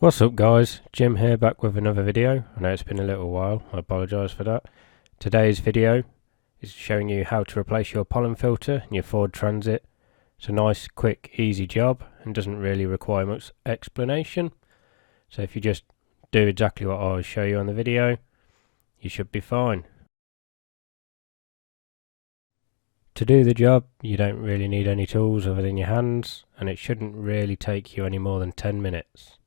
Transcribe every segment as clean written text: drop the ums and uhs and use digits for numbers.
What's up guys, Jim here back with another video. I know it's been a little while, I apologise for that. Today's video is showing you how to replace your pollen filter in your Ford Transit. It's a nice, quick, easy job and doesn't really require much explanation. So if you just do exactly what I show you on the video, you should be fine. To do the job, you don't really need any tools other than your hands, and it shouldn't really take you any more than 10 minutes.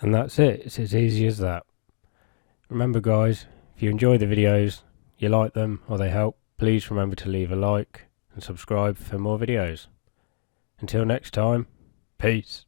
And that's it, it's as easy as that. Remember guys, if you enjoy the videos, you like them or they help, please remember to leave a like and subscribe for more videos. Until next time, peace.